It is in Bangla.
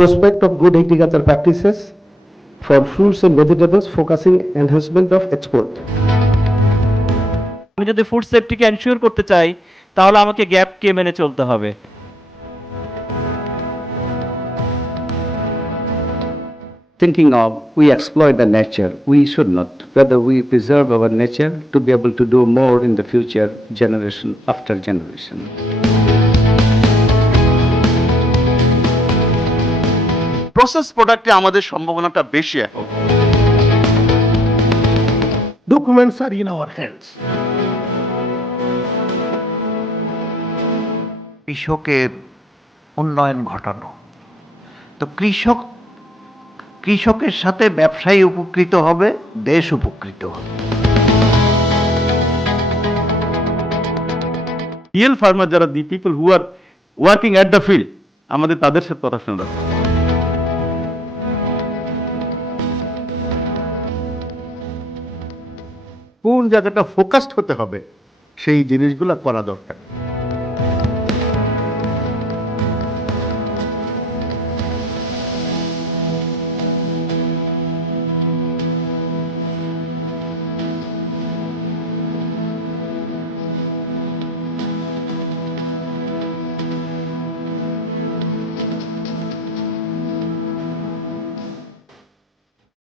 prospect of good agricultural practices for fruits and vegetables, focusing enhancement of export. আমি যদি ফুড সেফটিকে এনশিওর করতে চাই তাহলে আমাকে গ্যাপকে মেনে চলতে হবে। Thinking of we exploit the nature, we should not. Whether we preserve our nature to be able to do more in the future, generation after generation. Process প্রোডাক্টে আমাদের সম্ভাবনাটা বেশি এখন। Documents are in our hands. কৃষকের উন্নয়ন ঘটানো। তো কৃষকের সাথে ব্যবসায়ী উপকৃত হবে, দেশ উপকৃত হবে। রিয়েল ফার্মার যারা the people who are working at the field, আমাদের তাদের সাথে কথা শোনা দরকার। কোন জায়গাটা ফোকাসড হতে হবে সেই জিনিসগুলো করা দরকার।